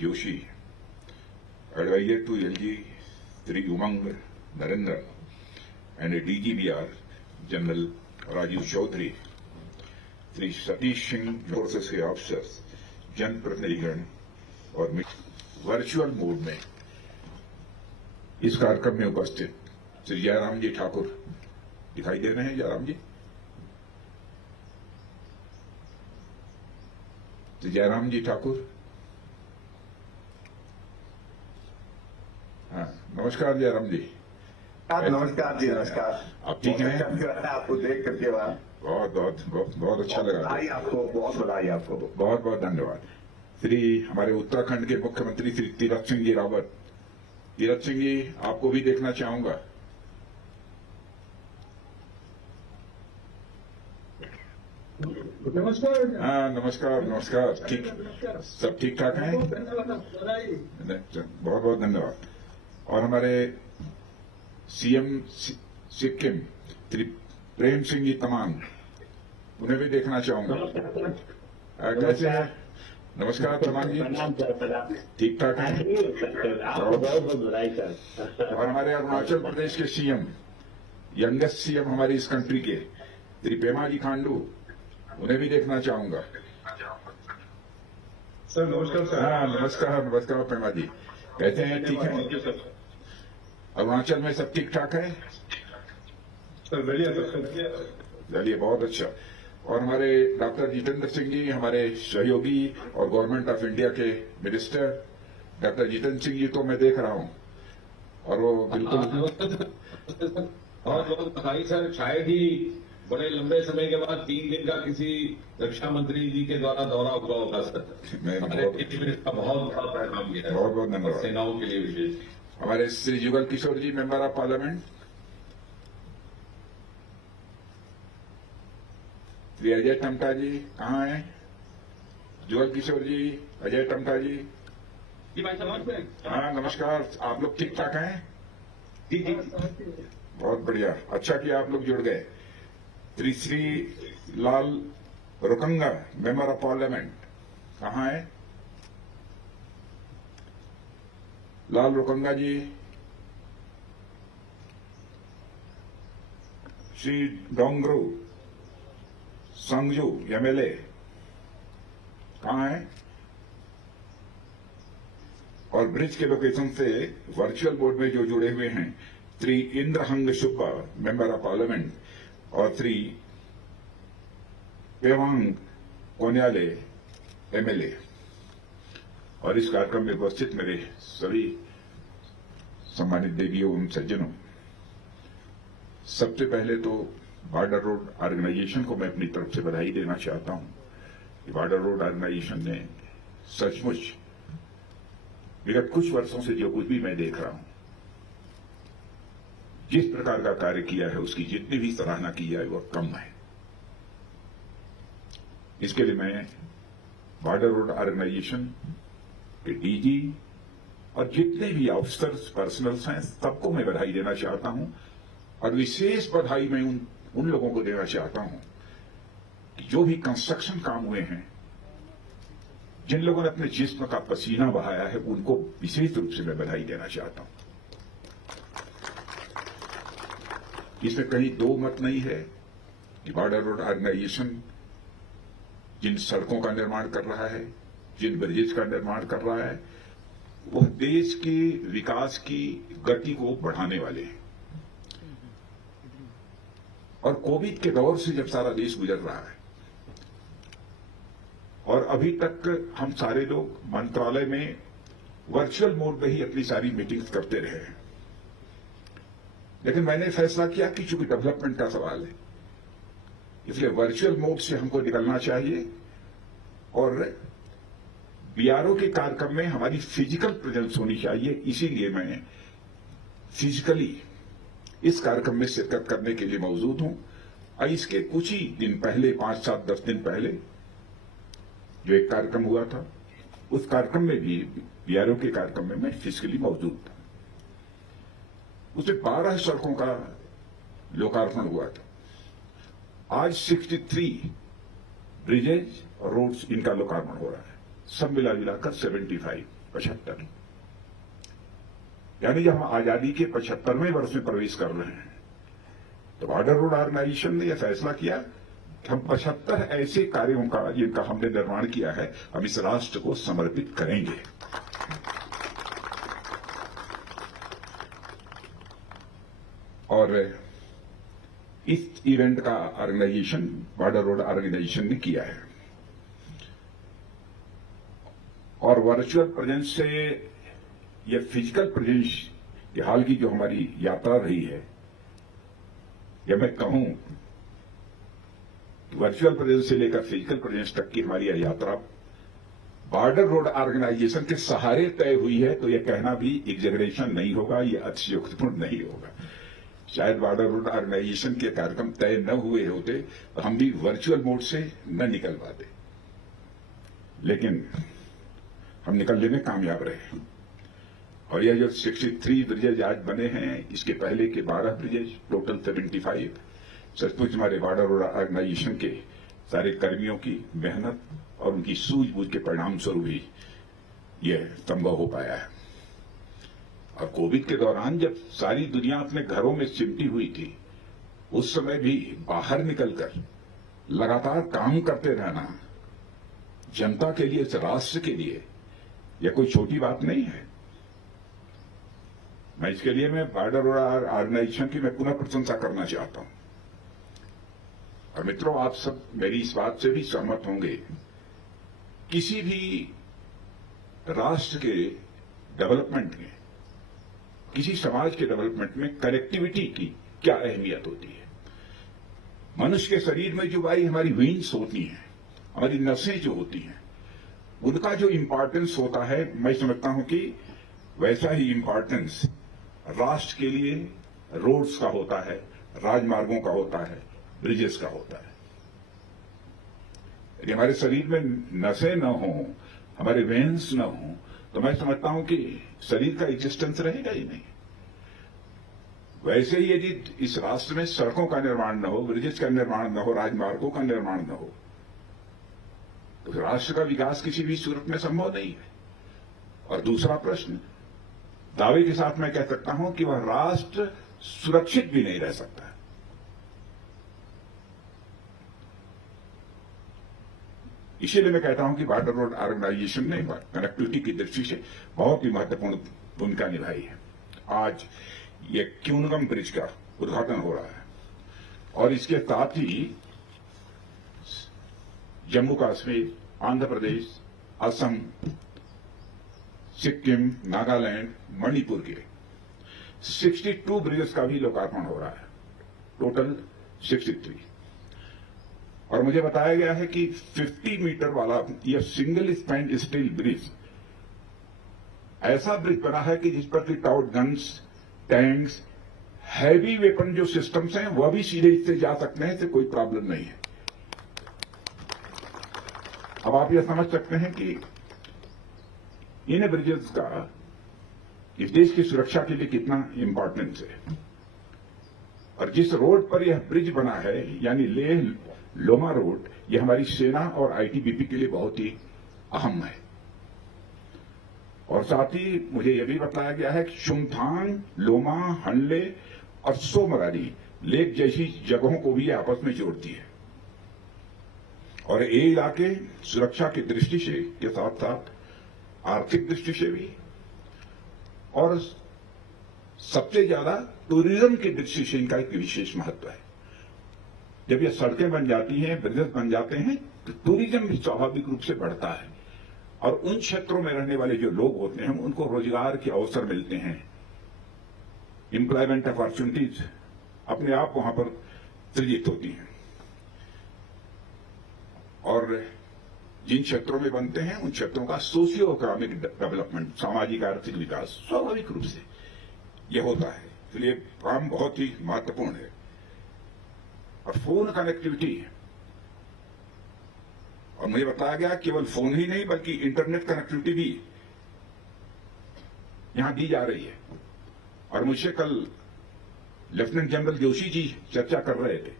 Joshi, Advisor to LG Sri Umang Narendra, and DGBR General Rajiv Chaudhary, Sri Satish Singh, forces के officers, जन प्रतिनिधिगण और virtual mode में इस कार्यक्रम में उपस्थित श्री जयराम जी ठाकुर दिखाई दे रहे हैं। जयराम जी, श्री जयराम जी ठाकुर, हाँ, नमस्कार जयराम जी। नमस्कार जी, नमस्कार। आप ठीक हैं? आपको देख करके बहुत बहुत बहुत बहुत अच्छा लगा। बधाई आपको, बहुत बधाई आपको। बहुत बहुत धन्यवाद। श्री हमारे उत्तराखंड के मुख्यमंत्री श्री तीरथ सिंह जी रावत, तीरथ सिंह जी आपको भी देखना चाहूंगा। नमस्कार। हाँ, नमस्कार नमस्कार। ठीक, सब ठीक ठाक हैं? बहुत बहुत धन्यवाद। और हमारे सीएम सिक्किम श्री प्रेम सिंह जी तमांग, उन्हें भी देखना चाहूंगा। कैसे हैं? नमस्कार तमांग जी, ठीक ठाक हैं? और हमारे अरुणाचल प्रदेश के सीएम, यंगेस्ट सीएम हमारी इस कंट्री के श्री पेमा जी खांडू, उन्हें भी देखना चाहूंगा। सर नमस्कार सर। हाँ, नमस्कार नमस्कार पेमा जी, कैसे हैं? ठीक है? अरुणाचल में सब ठीक ठाक है? सर बढ़िया सर। चलिए, बहुत अच्छा। और हमारे डॉक्टर जितेंद्र सिंह जी, हमारे सहयोगी और गवर्नमेंट ऑफ इंडिया के मिनिस्टर डॉक्टर जितेंद्र सिंह जी को मैं देख रहा हूं, और वो बिल्कुल बहुत बहुत बधाई सर। शायद ही बड़े लंबे समय के बाद 3 दिन का किसी रक्षा मंत्री जी के द्वारा दौरा हुआ होगा सर। मैं हमारे इसका बहुत बड़ा पैगाम किया है, बहुत बहुत धन्यवाद। सेनाओं के लिए विशेष। हमारे Shri Jugal Kishore ji, member of parliament, Shri Ajay Tamta ji कहाँ हैं? जुगल किशोर जी, अजय टमटा जी, जी भाई साहब, हाँ नमस्कार। आप लोग ठीक ठाक हैं? जी जी, बहुत बढ़िया, अच्छा किया आप लोग जुड़ गए। Shri Lal रुकंगा, member of parliament, कहाँ है? लाल रुकंगा जी, श्री डोंगरू संगजू एमएलए, कहाँ है? और ब्रिज के लोकेशन से वर्चुअल बोर्ड में जो जुड़े हुए हैं, Shri Indrahang Subba, member of parliament, और श्री पेवांग कोन्याले, एमएलए। और इस कार्यक्रम में उपस्थित मेरे सभी सम्मानित देवियों एवं सज्जनों, सबसे पहले तो बॉर्डर रोड ऑर्गेनाइजेशन को मैं अपनी तरफ से बधाई देना चाहता हूं। बॉर्डर रोड ऑर्गेनाइजेशन ने सचमुच विगत कुछ वर्षों से जो कुछ भी मैं देख रहा हूं, जिस प्रकार का कार्य किया है, उसकी जितनी भी सराहना की जाए वह कम है। इसके लिए मैं बॉर्डर रोड ऑर्गेनाइजेशन के डीजी और जितने भी ऑफिसर्स पर्सनल्स हैं, सबको मैं बधाई देना चाहता हूं। और विशेष बधाई मैं उन लोगों को देना चाहता हूं कि जो भी कंस्ट्रक्शन काम हुए हैं, जिन लोगों ने अपने जिस्म का पसीना बहाया है, उनको विशेष रूप से मैं बधाई देना चाहता हूं। इसमें कहीं दो मत नहीं है कि बॉर्डर रोड ऑर्गेनाइजेशन जिन सड़कों का निर्माण कर रहा है, जिन ब्रिजेज का निर्माण कर रहा है, वह देश के विकास की गति को बढ़ाने वाले हैं। और कोविड के दौर से जब सारा देश गुजर रहा है, और अभी तक हम सारे लोग मंत्रालय में वर्चुअल मोड में ही अपनी सारी मीटिंग्स करते रहे हैं, लेकिन मैंने फैसला किया कि चूंकि डेवलपमेंट का सवाल है, इसलिए वर्चुअल मोड से हमको निकलना चाहिए। और बीआरओ के कार्यक्रम में हमारी फिजिकल प्रेजेंस होनी चाहिए। इसीलिए मैं फिजिकली इस कार्यक्रम में शिरकत करने के लिए मौजूद हूं। और इसके कुछ ही दिन पहले, 5, 7, 10 दिन पहले जो एक कार्यक्रम हुआ था, उस कार्यक्रम में भी, बीआरओ के कार्यक्रम में मैं फिजिकली मौजूद था। उसमें 12 सड़कों का लोकार्पण हुआ था। आज 63 ब्रिजेज और रोड्स, इनका लोकार्पण हो रहा है। सब मिलाकर 75 75, यानी जब हम आजादी के 75वें वर्ष में प्रवेश कर रहे हैं तो बॉर्डर रोड ऑर्गेनाइजेशन ने यह फैसला किया कि हम 75 ऐसे कार्यों का जिनका हमने निर्माण किया है हम इस राष्ट्र को समर्पित करेंगे। और इस इवेंट का ऑर्गेनाइजेशन बॉर्डर रोड ऑर्गेनाइजेशन ने किया है और वर्चुअल प्रेजेंस से ये फिजिकल प्रेजेंस की हाल की जो हमारी यात्रा रही है, या मैं कहूं वर्चुअल प्रेजेंस से लेकर फिजिकल प्रेजेंस तक की हमारी यह यात्रा बॉर्डर रोड ऑर्गेनाइजेशन के सहारे तय हुई है, तो यह कहना भी एग्जैगरेशन नहीं होगा, यह अतिशयोक्तिपूर्ण नहीं होगा। शायद बॉर्डर रोड ऑर्गेनाइजेशन के कार्यक्रम तय न हुए होते तो हम भी वर्चुअल मोड से न निकल पाते, लेकिन हम निकलने में कामयाब रहे। और यह जो 63 ब्रिजेज आज बने हैं, इसके पहले के 12 ब्रिजेज, टोटल 75, सचमुच हमारे बॉर्डर रोड ऑर्गेनाइजेशन के सारे कर्मियों की मेहनत और उनकी सूझबूझ के परिणाम स्वरूप ही यह संभव हो पाया है। और कोविड के दौरान जब सारी दुनिया अपने घरों में सिमटी हुई थी, उस समय भी बाहर निकलकर लगातार काम करते रहना जनता के लिए, इस राष्ट्र के लिए, यह कोई छोटी बात नहीं है। मैं इसके लिए बॉर्डर रोड ऑर्गेनाइजेशन की मैं पुनः प्रशंसा करना चाहता हूं। और मित्रों, आप सब मेरी इस बात से भी सहमत होंगे, किसी भी राष्ट्र के डेवलपमेंट में, किसी समाज के डेवलपमेंट में कनेक्टिविटी की क्या अहमियत होती है। मनुष्य के शरीर में जो भाई हमारी वेन्स होती हैं, हमारी नसें जो होती हैं, उनका जो इंपॉर्टेंस होता है, मैं समझता हूं कि वैसा ही इंपॉर्टेंस राष्ट्र के लिए रोड्स का होता है, राजमार्गों का होता है, ब्रिजेस का होता है। यदि हमारे शरीर में नसें न हो, हमारे वेन्स न हो, तो मैं समझता हूं कि शरीर का एग्जिस्टेंस रहेगा ही नहीं। वैसे ही यदि इस राष्ट्र में सड़कों का निर्माण न हो, ब्रिजेस का निर्माण न हो, राजमार्गों का निर्माण न हो, तो राष्ट्र का विकास किसी भी सूरत में संभव नहीं है। और दूसरा प्रश्न, दावे के साथ मैं कह सकता हूं कि वह राष्ट्र सुरक्षित भी नहीं रह सकता। इसीलिए मैं कहता हूं कि बॉर्डर रोड ऑर्गेनाइजेशन ने कनेक्टिविटी की दृष्टि से बहुत ही महत्वपूर्ण भूमिका निभाई है। आज ये क्यूनगम ब्रिज का उद्घाटन हो रहा है और इसके साथ ही जम्मू कश्मीर, आंध्र प्रदेश, असम, सिक्किम, नागालैंड, मणिपुर के 62 ब्रिजेस का भी लोकार्पण हो रहा है, टोटल 63। और मुझे बताया गया है कि 50 मीटर वाला यह सिंगल स्पैन स्टील ब्रिज ऐसा ब्रिज बना है कि जिस पर कि taut guns, tanks, heavy weapon जो सिस्टम्स हैं वह भी सीधे इससे जा सकते हैं, इससे कोई प्रॉब्लम नहीं है। अब आप यह समझ सकते हैं कि इन ब्रिजेस का इस देश की सुरक्षा के लिए कितना इंपॉर्टेंस है। और जिस रोड पर यह ब्रिज बना है, यानी लेह लोमा रोड, यह हमारी सेना और आईटीबीपी के लिए बहुत ही अहम है। और साथ ही मुझे यह भी बताया गया है कि चुमथांग, लोमा, हनले और सोमरारी लेक जैसी जगहों को भी आपस में जोड़ती है। और ये इलाके सुरक्षा की दृष्टि से के साथ साथ आर्थिक दृष्टि से भी और सबसे ज्यादा टूरिज्म की दृष्टि से इनका एक विशेष महत्व है। जब ये सड़कें बन जाती हैं, ब्रिजेस बन जाते हैं, तो टूरिज्म भी स्वाभाविक रूप से बढ़ता है और उन क्षेत्रों में रहने वाले जो लोग होते हैं उनको रोजगार के अवसर मिलते हैं, एम्प्लॉयमेंट अपॉर्चुनिटीज अपने आप वहां पर सृजित होती हैं। और जिन क्षेत्रों में बनते हैं उन क्षेत्रों का सोशियो इकोनॉमिक डेवलपमेंट, सामाजिक आर्थिक विकास स्वाभाविक रूप से यह होता है। इसलिए काम बहुत ही महत्वपूर्ण है। और फोन कनेक्टिविटी, और मुझे बताया गया केवल फोन ही नहीं बल्कि इंटरनेट कनेक्टिविटी भी यहां दी जा रही है। और मुझसे कल लेफ्टिनेंट जनरल जोशी जी चर्चा कर रहे थे,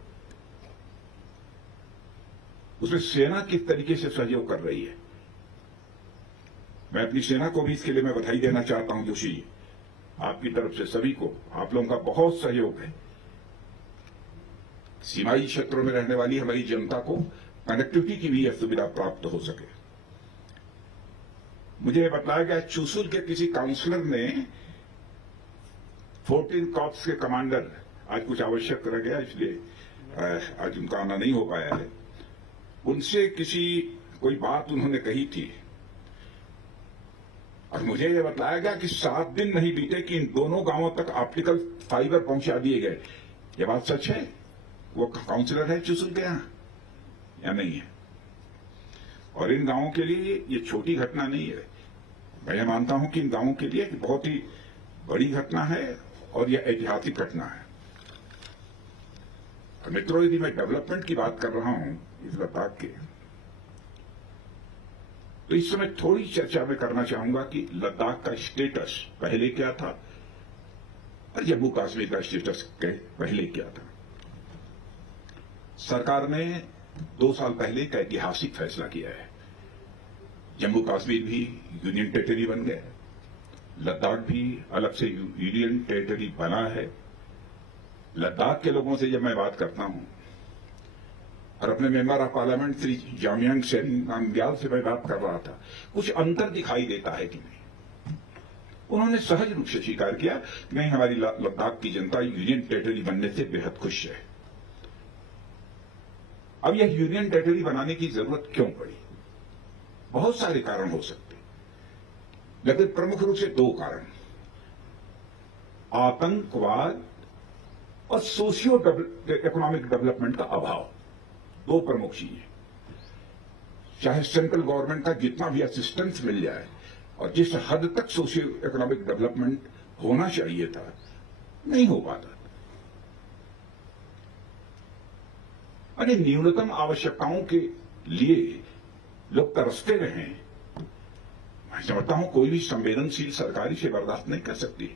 उसमें सेना किस तरीके से सहयोग कर रही है। मैं अपनी सेना को भी इसके लिए मैं बधाई देना चाहता हूं जोशी, आपकी तरफ से सभी को, आप लोगों का बहुत सहयोग है। सीमाई क्षेत्रों में रहने वाली हमारी जनता को कनेक्टिविटी की भी यह सुविधा प्राप्त हो सके। मुझे बताया गया चूसुल के किसी काउंसलर ने 14 कॉर्प्स के कमांडर, आज कुछ आवश्यक रह गया इसलिए आज उनका आना नहीं हो पाया है, उनसे कोई बात उन्होंने कही थी और मुझे यह बताया गया कि 7 दिन नहीं बीते कि इन दोनों गांवों तक ऑप्टिकल फाइबर पहुंचा दिए गए। यह बात सच है? वो काउंसलर है चूसुल के यहां या नहीं है? और इन गांवों के लिए ये छोटी घटना नहीं है। मैं ये मानता हूं कि इन गांवों के लिए एक बहुत ही बड़ी घटना है और यह ऐतिहासिक घटना है। और मित्रों, यदि मैं डेवलपमेंट की बात कर रहा हूं इस लद्दाख के, तो इस समय थोड़ी चर्चा मैं करना चाहूंगा कि लद्दाख का स्टेटस पहले क्या था और जम्मू कश्मीर का स्टेटस पहले क्या था। सरकार ने 2 साल पहले एक ऐतिहासिक फैसला किया है। जम्मू कश्मीर भी यूनियन टेरिटरी बन गया, लद्दाख भी अलग से यूनियन टेरिटरी बना है। लद्दाख के लोगों से जब मैं बात करता हूं और अपने member of parliament Shri Jamyang Namgyal से मैं बात कर रहा था, कुछ अंतर दिखाई देता है कि नहीं। उन्होंने सहज रूप से स्वीकार किया कि नहीं, हमारी लद्दाख की जनता यूनियन टेरिटरी बनने से बेहद खुश है। अब यह यूनियन टेरिटरी बनाने की जरूरत क्यों पड़ी? बहुत सारे कारण हो सकते, लेकिन प्रमुख रूप से 2 कारण, आतंकवाद और सोशियो इकोनॉमिक डेवलपमेंट का अभाव, 2 प्रमुख चीजें। चाहे सेंट्रल गवर्नमेंट का जितना भी असिस्टेंस मिल जाए और जिस हद तक सोशियो इकोनॉमिक डेवलपमेंट होना चाहिए था, नहीं हो पाता। अरे न्यूनतम आवश्यकताओं के लिए लोग तरसते रहे। मैं समझता हूं कोई भी संवेदनशील सरकार इसे बर्दाश्त नहीं कर सकती।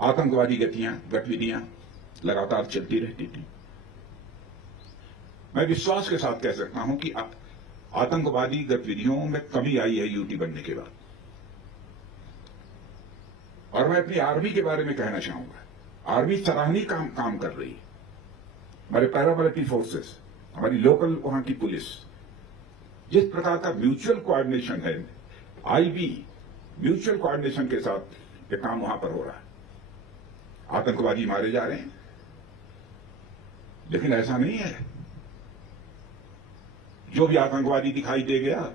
आतंकवादी गतिविधियां लगातार चलती रहती थी। मैं विश्वास के साथ कह सकता हूं कि आतंकवादी गतिविधियों में कमी आई है यूटी बनने के बाद। और मैं अपनी आर्मी के बारे में कहना चाहूंगा, आर्मी सराहनीय काम कर रही है। हमारे पैरामिलिट्री फोर्सेस, हमारी लोकल वहां की पुलिस, जिस प्रकार का म्यूचुअल कोऑर्डिनेशन है, आईबी म्यूचुअल कोऑर्डिनेशन के साथ ये काम वहां पर हो रहा है। आतंकवादी मारे जा रहे हैं, लेकिन ऐसा नहीं है जो भी आतंकवादी दिखाई दे गया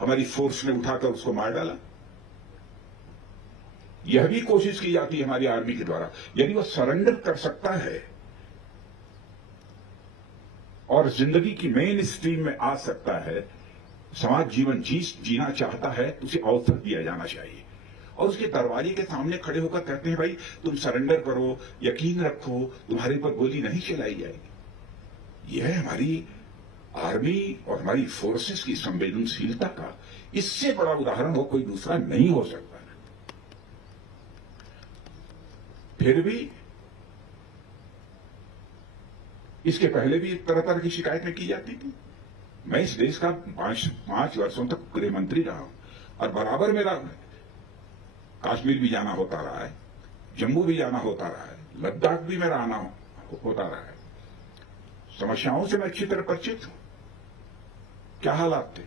हमारी फोर्स ने उठाकर उसको मार डाला। यह भी कोशिश की जाती है हमारी आर्मी के द्वारा, यदि वह सरेंडर कर सकता है और जिंदगी की मेन स्ट्रीम में आ सकता है, समाज जीवन जीना चाहता है, तो उसे अवसर दिया जाना चाहिए। और उसके दरवाजे के सामने खड़े होकर कहते हैं भाई तुम सरेंडर करो, यकीन रखो, तुम्हारे पर गोली नहीं चलाई जाएगी। यह हमारी आर्मी और हमारी फोर्सेस की संवेदनशीलता का इससे बड़ा उदाहरण हो कोई दूसरा नहीं हो सकता। फिर भी इसके पहले भी तरह तरह की शिकायतें की जाती थी। मैं इस देश का 5 वर्षों तक गृह मंत्री रहा हूं और बराबर मेरा कश्मीर भी जाना होता रहा है, जम्मू भी जाना होता रहा है, लद्दाख भी मेरा आना होता रहा है। समस्याओं से मैं अच्छी तरह परिचित हूं, क्या हालात थे।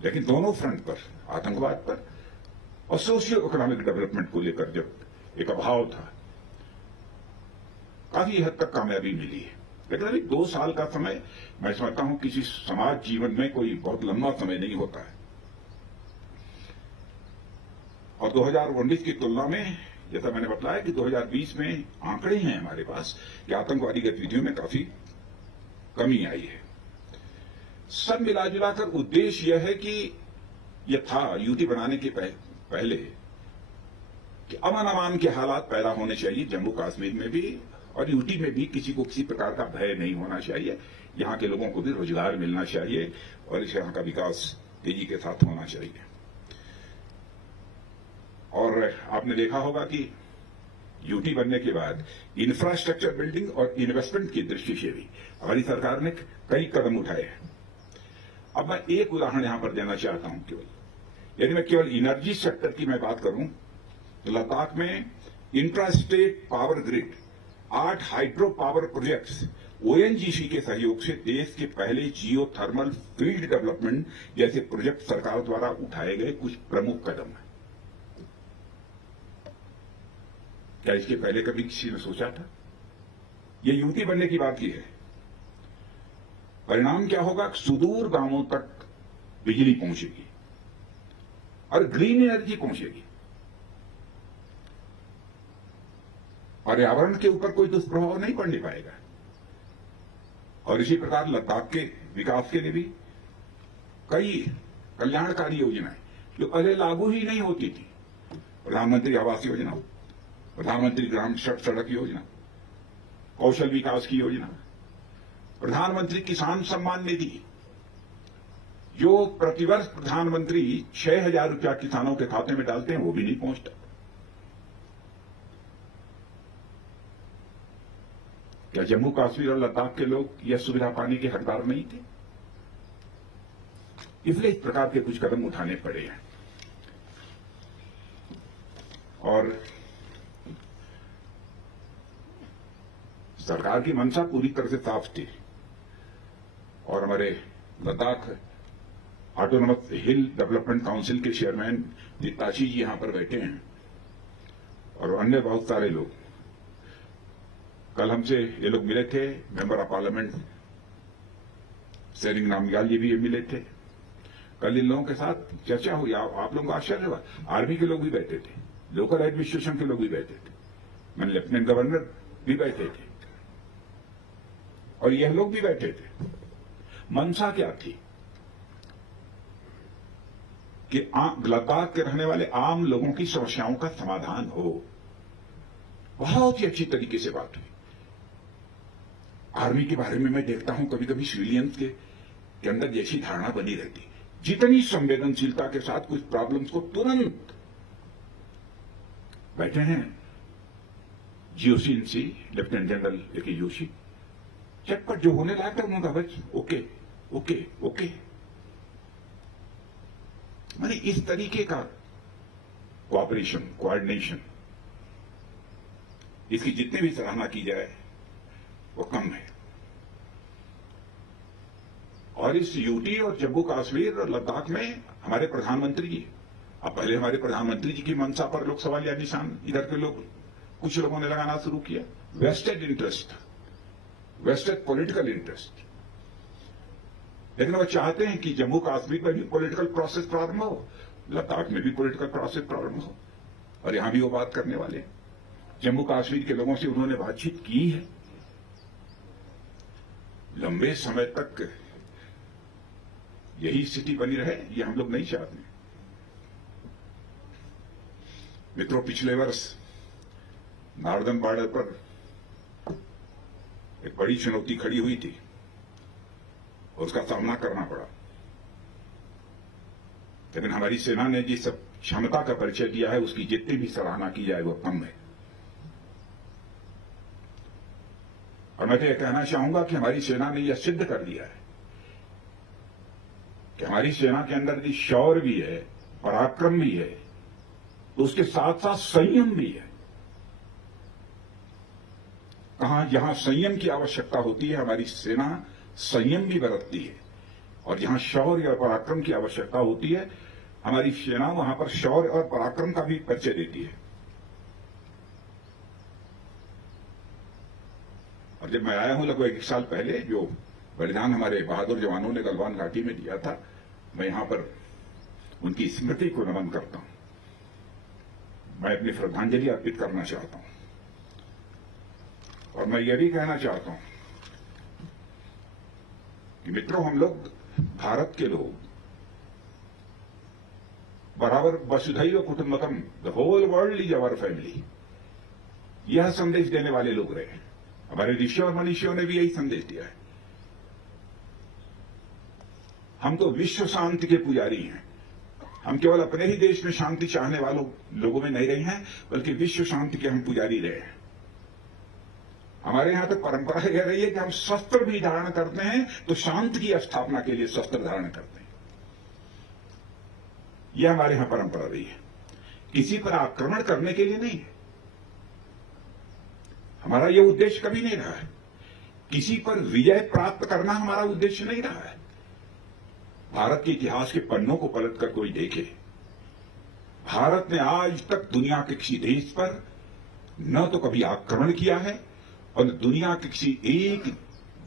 लेकिन दोनों फ्रंट पर, आतंकवाद पर और सोशियो इकोनॉमिक डेवलपमेंट को लेकर जब एक अभाव था, काफी हद तक कामयाबी मिली है। लेकिन अभी 2 साल का समय मैं समझता हूं किसी समाज जीवन में कोई बहुत लंबा समय नहीं होता है। और 2019 की तुलना में जैसा मैंने बताया कि 2020 में आंकड़े हैं हमारे पास कि आतंकवादी गतिविधियों में काफी कमी आई है। सब मिला जुलाकर उद्देश्य यह है कि यह था यूटी बनाने के पहले कि अमन अमान के हालात पैदा होने चाहिए जम्मू कश्मीर में भी और यूटी में भी। किसी को किसी प्रकार का भय नहीं होना चाहिए, यहां के लोगों को भी रोजगार मिलना चाहिए और इस यहां का विकास तेजी के साथ होना चाहिए। और आपने देखा होगा कि यूटी बनने के बाद इंफ्रास्ट्रक्चर बिल्डिंग और इन्वेस्टमेंट की दृष्टि से भी हमारी सरकार ने कई कदम उठाए हैं। अब मैं एक उदाहरण यहां पर देना चाहता हूं केवल, यदि मैं केवल एनर्जी सेक्टर की मैं बात करूं तो लद्दाख में intrastate power grid 8 hydro power projects ONGC के सहयोग से देश के पहले जियो थर्मल फील्ड डेवलपमेंट जैसे प्रोजेक्ट सरकार द्वारा उठाए गए कुछ प्रमुख कदम हैं। क्या इसके पहले कभी किसी ने सोचा था? ये यूटी बनने की बात की है। परिणाम क्या होगा? सुदूर गांवों तक बिजली पहुंचेगी और ग्रीन एनर्जी पहुंचेगी। पर्यावरण के ऊपर कोई दुष्प्रभाव नहीं पड़ने पाएगा। और इसी प्रकार लद्दाख के विकास के लिए भी कई कल्याणकारी योजनाएं जो पहले लागू ही नहीं होती थी, प्रधानमंत्री आवास योजना, प्रधानमंत्री ग्राम सड़क योजना, कौशल विकास की योजना, प्रधानमंत्री किसान सम्मान निधि, जो प्रतिवर्ष प्रधानमंत्री 6,000 रुपया किसानों के खाते में डालते हैं, वो भी नहीं पहुंचता। क्या जम्मू कश्मीर और लद्दाख के लोग यह सुविधा पाने के हकदार नहीं थे? इसलिए इस प्रकार के कुछ कदम उठाने पड़े हैं। और सरकार की मंशा पूरी तरह से साफ थी। और हमारे लद्दाख ऑटोनोमस हिल डेवलपमेंट काउंसिल के चेयरमैन ताशी जी यहां पर बैठे हैं और अन्य बहुत सारे लोग। कल हमसे ये लोग मिले थे, member of parliament Tsering Namgyal ji भी मिले थे। कल इन लोगों के साथ चर्चा हुई। आप लोगों को आश्चर्य हुआ, आर्मी के लोग भी बैठे थे, लोकल एडमिनिस्ट्रेशन के लोग भी बैठे थे, मैंने लेफ्टिनेंट गवर्नर भी बैठे थे और यह लोग भी बैठे थे। मंशा क्या थी कि लद्दाख के रहने वाले आम लोगों की समस्याओं का समाधान हो। बहुत ही अच्छी तरीके से बात हुई। आर्मी के बारे में मैं देखता हूं कभी कभी सिविलियंस के अंदर जैसी धारणा बनी रहती, जितनी संवेदनशीलता के साथ कुछ प्रॉब्लम्स को तुरंत बैठे हैं GOC in C lieutenant general A K. Joshi, चटपट जो होने लायक है उन्होंने कहा बस ओके ओके ओके। मैंने इस तरीके का कोऑपरेशन, कोऑर्डिनेशन, इसकी जितनी भी सराहना की जाए वो कम है। और इस यूटी और जम्मू कश्मीर और लद्दाख में हमारे प्रधानमंत्री जी, अब पहले हमारे प्रधानमंत्री जी की मंशा पर लोग सवाल या निशान इधर के लोग, कुछ लोगों ने लगाना शुरू किया। Vested interest, vested political interest. लेकिन वो चाहते हैं कि जम्मू कश्मीर में भी पॉलिटिकल प्रोसेस प्रारंभ हो, लद्दाख में भी पॉलिटिकल प्रोसेस प्रारंभ हो, और यहां भी वो बात करने वाले हैं। जम्मू कश्मीर के लोगों से उन्होंने बातचीत की है। लंबे समय तक यही स्थिति बनी रहे ये हम लोग नहीं चाहते। मित्रों, पिछले वर्ष नॉर्दर्न बॉर्डर पर एक बड़ी चुनौती खड़ी हुई थी और उसका सामना करना पड़ा। लेकिन हमारी सेना ने जिस क्षमता का परिचय दिया है उसकी जितनी भी सराहना की जाए वो कम है। और मैं तो यह कहना चाहूंगा कि हमारी सेना ने यह सिद्ध कर दिया है कि हमारी सेना के अंदर यदि शौर्य भी है, पराक्रम भी है, तो उसके साथ साथ संयम भी है। कहां जहां संयम की आवश्यकता होती है हमारी सेना संयम भी बरतती है, और जहां शौर्य और पराक्रम की आवश्यकता होती है हमारी सेना वहां पर शौर्य और पराक्रम का भी परिचय देती है। और जब मैं आया हूं लगभग 1 साल पहले, जो बलिदान हमारे बहादुर जवानों ने गलवान घाटी में दिया था, मैं यहां पर उनकी स्मृति को नमन करता हूं। मैं अपनी श्रद्धांजलि अर्पित करना चाहता हूं। और मैं यह भी कहना चाहता हूं कि मित्रों, हम लोग भारत के लोग बराबर वसुधैव कुटुंबकम, the whole world is our family, यह संदेश देने वाले लोग रहे हैं। हमारे ऋषियों और मनीषियों ने भी यही संदेश दिया है। हम तो विश्व शांति के पुजारी हैं। हम केवल अपने ही देश में शांति चाहने वालों लोगों में नहीं रहे हैं, बल्कि विश्व शांति के हम पुजारी रहे हैं। हमारे यहां तो परंपरा यह रही है कि हम शस्त्र भी धारण करते हैं तो शांति की स्थापना के लिए शस्त्र धारण करते हैं। यह हमारे यहां परंपरा रही है। किसी पर आक्रमण करने के लिए नहीं है, हमारा यह उद्देश्य कभी नहीं रहा है। किसी पर विजय प्राप्त करना हमारा उद्देश्य नहीं रहा है। भारत के इतिहास के पन्नों को पलटकर कोई देखे, भारत ने आज तक दुनिया के किसी देश पर न तो कभी आक्रमण किया है और न दुनिया के किसी एक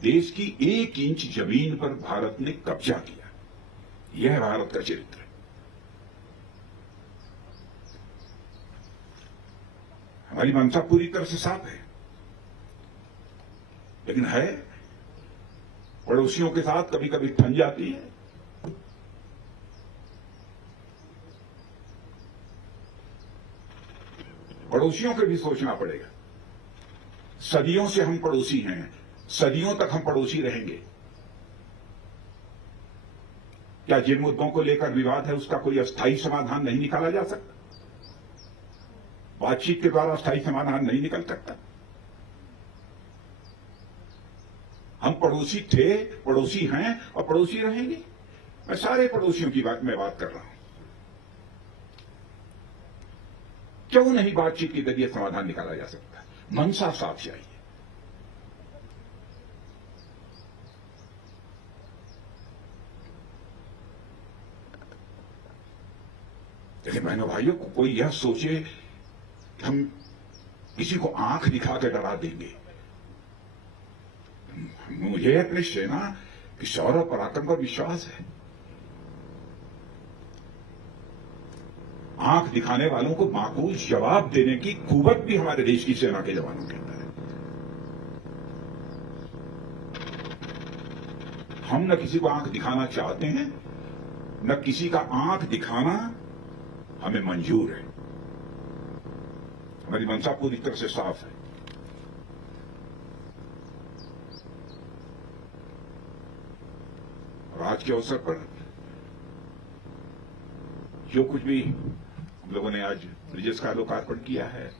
देश की 1 इंच जमीन पर भारत ने कब्जा किया। यह है भारत का चरित्र। हमारी मंशा पूरी तरह से साफ है, लेकिन है पड़ोसियों के साथ कभी कभी ठन जाती है। पड़ोसियों के भी सोचना पड़ेगा। सदियों से हम पड़ोसी हैं, सदियों तक हम पड़ोसी रहेंगे। क्या जिन मुद्दों को लेकर विवाद है उसका कोई अस्थायी समाधान नहीं निकाला जा सकता? बातचीत के द्वारा अस्थायी समाधान नहीं निकल सकता? हम पड़ोसी थे, पड़ोसी हैं और पड़ोसी रहेंगे। मैं सारे पड़ोसियों की बात कर रहा हूं। क्यों नहीं बातचीत के जरिए समाधान निकाला जा सकता? मनसा साफ चाहिए। लेकिन बहनों भाइयों को कोई यह सोचे कि हम किसी को आंख दिखा के डरा देंगे। मुझे अपने सेना की शौर्य और पराक्रम पर विश्वास है। आंख दिखाने वालों को माकूल जवाब देने की कुवत भी हमारे देश की सेना के जवानों के अंदर है। हम न किसी को आंख दिखाना चाहते हैं, न किसी का आंख दिखाना हमें मंजूर है। हमारी मंशा पूरी तरह से साफ है। और आज के अवसर पर जो कुछ भी हम लोगों ने आज ब्रिजेस का लोकार्पण किया है,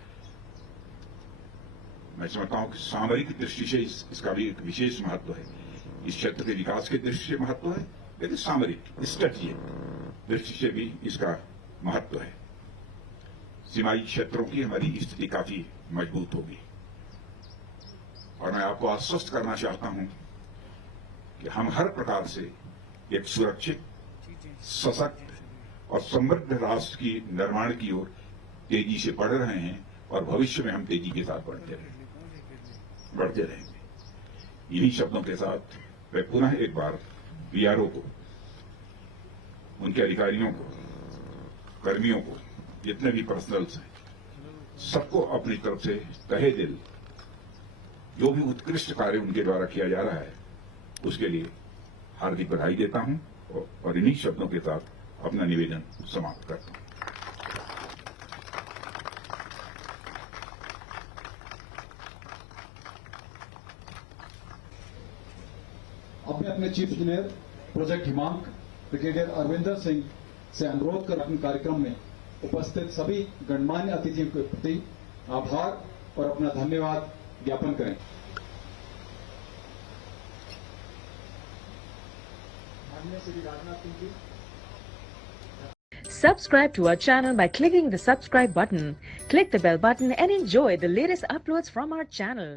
मैं समझता हूं कि सामरिक दृष्टि से इसका भी एक विशेष महत्व है। इस क्षेत्र के विकास की दृष्टि से महत्व है, लेकिन सामरिक स्ट्रेटेजिक दृष्टि से भी इसका महत्व है। सीमाई क्षेत्रों की हमारी स्थिति काफी मजबूत होगी और मैं आपको आश्वस्त करना चाहता हूं कि हम हर प्रकार से एक सुरक्षित, सशक्त और समृद्ध राष्ट्र की निर्माण की ओर तेजी से बढ़ रहे हैं और भविष्य में हम तेजी के साथ बढ़ते रहेंगे। इन्हीं शब्दों के साथ मैं पुनः एक बार बीआरओ को, उनके अधिकारियों को, कर्मियों को, जितने भी पर्सनल्स हैं, सबको अपनी तरफ से तहे दिल जो भी उत्कृष्ट कार्य उनके द्वारा किया जा रहा है उसके लिए हार्दिक बधाई देता हूं और इन्हीं शब्दों के साथ अपना निवेदन समाप्त करता हूं। अपने अपने चीफ इंजीनियर प्रोजेक्ट हिमांक ब्रिगेडियर अरविंदर सिंह से अनुरोध कर अपने कार्यक्रम में उपस्थित सभी गणमान्य अतिथियों के प्रति आभार और अपना धन्यवाद ज्ञापन करें। Subscribe to our channel by clicking the subscribe button. Click the bell button and enjoy the latest uploads from our channel.